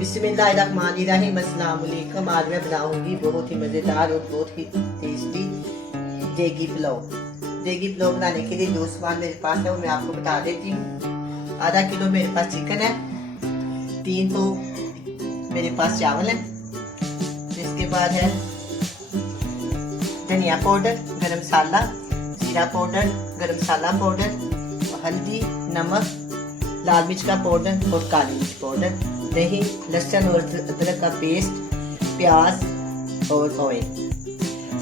बिस्मिल्लाहिर्रहमानिर्रहीम। अस्सलाम वालेकुम। आज मैं बनाऊंगी बहुत ही मज़ेदार और बहुत ही टेस्टी देगी पुलाव। देगी पुलाव बनाने के लिए जो सामान मेरे पास है वो मैं आपको बता देती हूँ। आधा किलो मेरे पास चिकन है, 3 तो मेरे पास चावल है। इसके बाद है धनिया पाउडर, गरम मसाला, जीरा पाउडर, गरम मसाला पाउडर, हल्दी, नमक, लाल मिर्च का पाउडर और काली मिर्च पाउडर, दही, लहसुन और अदरक का पेस्ट, प्याज और ऑयल।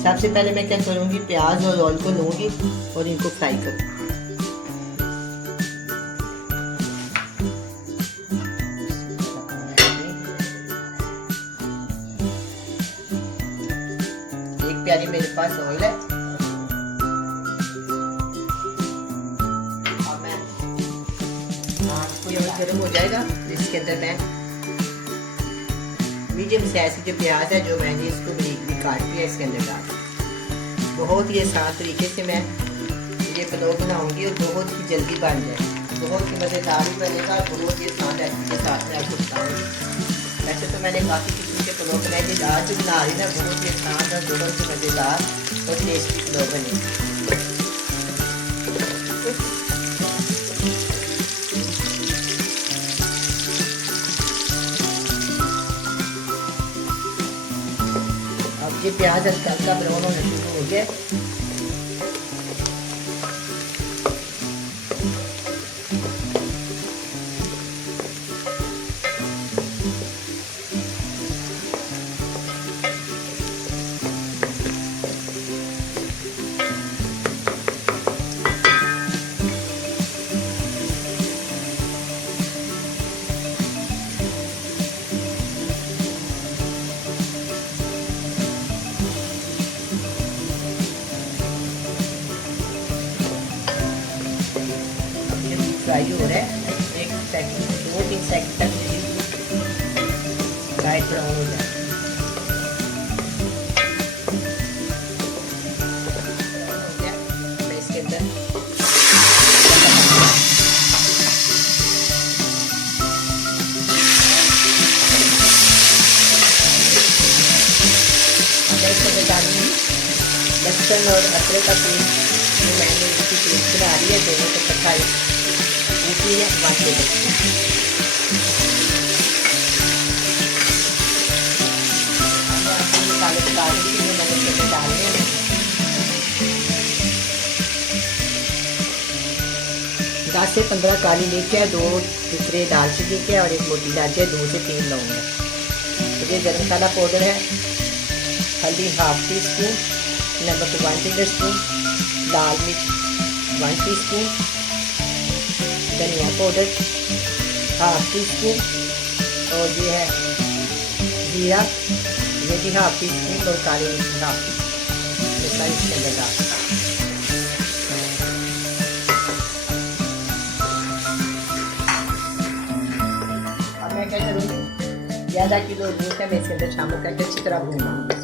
सबसे पहले मैं क्या करूँगी, प्याज और ऑयल को लूँगी और इनको फ्राई करूँगी। एक प्याली मेरे पास ऑयल है। अब मैं गर्म हो जाएगा, इसके अंदर मैं मीडियम साइज की जो प्याज है जो मैंने इसको बारीक काट दिया इसके अंदर डाल। बहुत ही आसान तरीके से मैं ये पुलाव बनाऊंगी और बहुत ही जल्दी बन जाए, बहुत ही मज़ेदार भी बनेगा और बहुत ही आसान रेसिपी के साथ में आपको बताऊंगी। वैसे तो मैंने काफ़ी किस्म के पुलाव बनाए थे, आज जो बना रही ना बहुत ही आसान और बहुत ही मज़ेदार और टेस्टी पुलाव बनेगी। ये प्याज हल्का हल्का ब्राउन होना शुरू हो गया। फ्राई हो रहा है, 1 सेकंड 2-3 सेकंड तक लाइट ब्राउन हो जाए। मैं इसके अंदर डालूंगी लहसुन और अदरक का पेस्ट। मैंने इसकी पेस्ट बना रही है, दोनों को इकट्ठा है बाकी मसाले के बाद मैंने डाले हैं। 10 से 15 काली मिर्च है, 2 टुकड़े दालचीनी के और 1 मोटी इलायची है, 2 से 3 लौंग है। तो ये गरम मसाला पाउडर है, हल्दी ½ टीस्पून, नमक 1 टीस्पून, लाल मिर्च 1 टीस्पून, धनिया पाउडर ½ टीस्पून और ये है जीरा, ये भी ½ टीस्पून और काली मिर्च ½ टीस्पून इसके अंदर डाल। अब मैं क्या करूँगी, आधा किलो दूध है, मैं इसके अंदर शामिल करके अच्छी तरह भूनूंगी।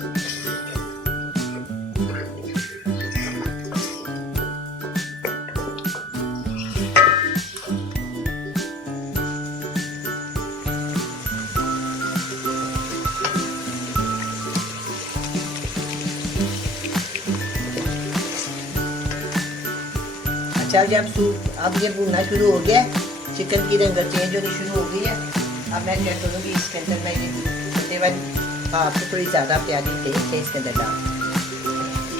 अब ये भूनना शुरू हो गया, चिकन की रंगत चेंज होनी शुरू हो गई है। अब मैं क्या करूँगी, इसके अंदर मैं ये छोटे वाली आपको थोड़ी ज़्यादा प्याली तेल से इसके अंदर डाल।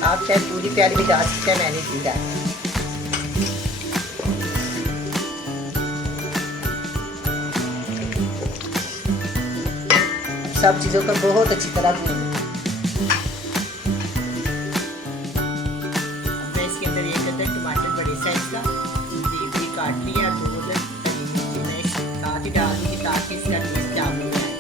आप चाहे पूरी प्याली भी डाल सकते हैं, मैंने इसी डाल। सब चीज़ों को बहुत अच्छी तरह भून। काट लिया, 2 मैं साथ ही डाल दूँगी ताकि इसका टेस्ट जामुन आए।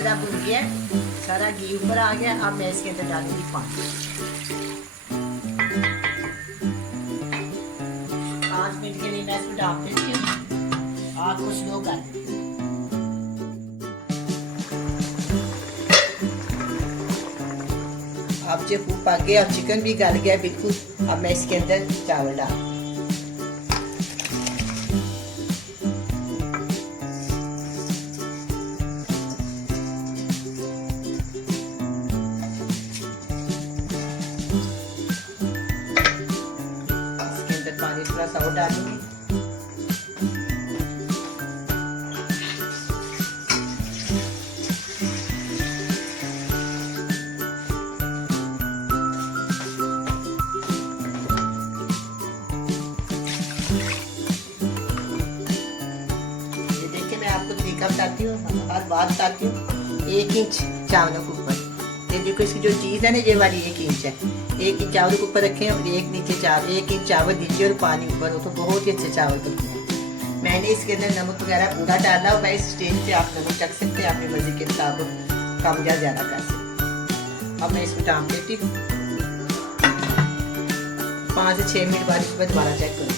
तरह भुन गया, सारा घी ऊपर आ गया। अब मैं इसके अंदर डालूंगी पानी। 5 मिनट के लिए मैं इसको ढक देती हूँ। आग को स्लो कर देती हूँ। अब जब वो पक गया और चिकन भी गल गया बिल्कुल, अब मैं इसके अंदर चावल डाल। इसके अंदर पानी थोड़ा सा और डालूंगी। बताती हूँ, हर बात बताती हूँ। 1 इंच चावलों के ऊपर, ये देखो इसकी जो चीज़ है ना, ये वाली 1 इंच है। 1 इंच चावल के ऊपर रखें और 1 इंच चावल दीजिए और पानी ऊपर हो, तो बहुत ही अच्छे चावल बनते हैं। मैंने इसके अंदर नमक वगैरह पूरा डाला और इस स्टेज पे आप नमक चख सकते हैं, अपनी मर्जी के मुताबिक कम या ज़्यादा कर सकते। अब मैं इसको ढाँप देती हूँ। 5 से 6 मिनट बाद इसको दोबारा चेक करूँ।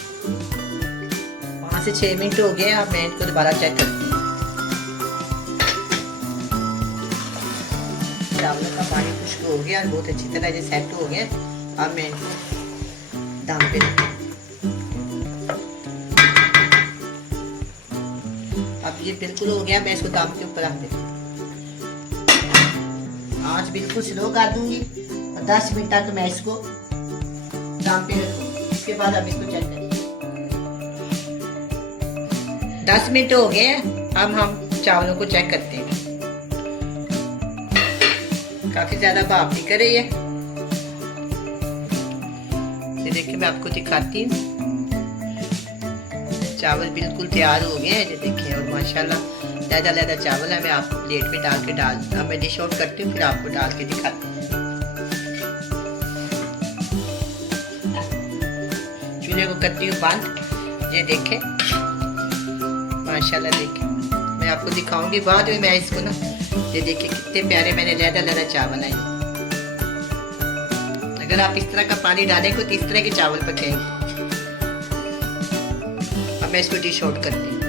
5 से 6 मिनट हो गए। अब मैं इसको दोबारा चेक करती हूँ। चावलों का पानी खुश्क हो गया, बहुत अच्छी तरह ये सेट हो गया। अब मैं इनको दम पे अब ये बिल्कुल हो गया। मैं इसको दम के ऊपर रख देती हूँ। आंच बिल्कुल स्लो कर दूंगी और 10 मिनट तक मैं इसको दम पे रखूंगी। इसके बाद अब इसको चेक करेंगे। 10 मिनट हो गए। अब हम चावलों को चेक करते हैं। काफी ज्यादा भाप निकल रही है। ये देखिए, मैं आपको दिखाती हूँ। चावल बिल्कुल तैयार हो गए हैं, ये देखिए। और माशाल्लाह लहदा चावल है। मैं आपको प्लेट में डाल के अब मैं डिश आउट करती हूँ, फिर आपको डाल के दिखाती हूँ। चूल्हे को करती हूँ बंद। ये देखें, माशाल्लाह देखिए। मैं आपको दिखाऊंगी बाद में। मैं इसको ना, ये देखिए कितने प्यारे मैंने लहदा चावल आए। अगर आप इस तरह का पानी डालेंगे तो इस तरह के चावल पकेंगे। अब मैं इसको डिश आउट करती हूँ।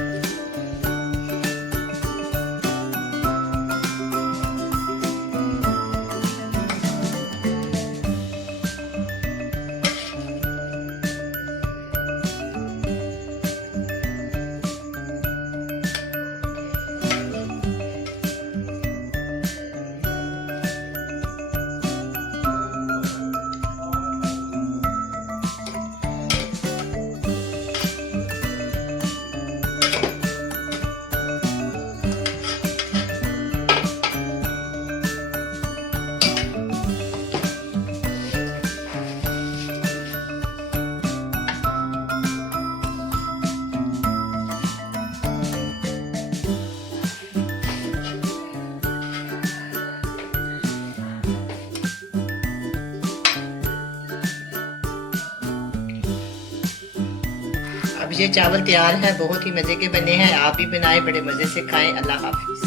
अब ये चावल तैयार है, बहुत ही मज़े के बने हैं। आप भी बनाए, बड़े मज़े से खाएं। अल्लाह हाफिज़।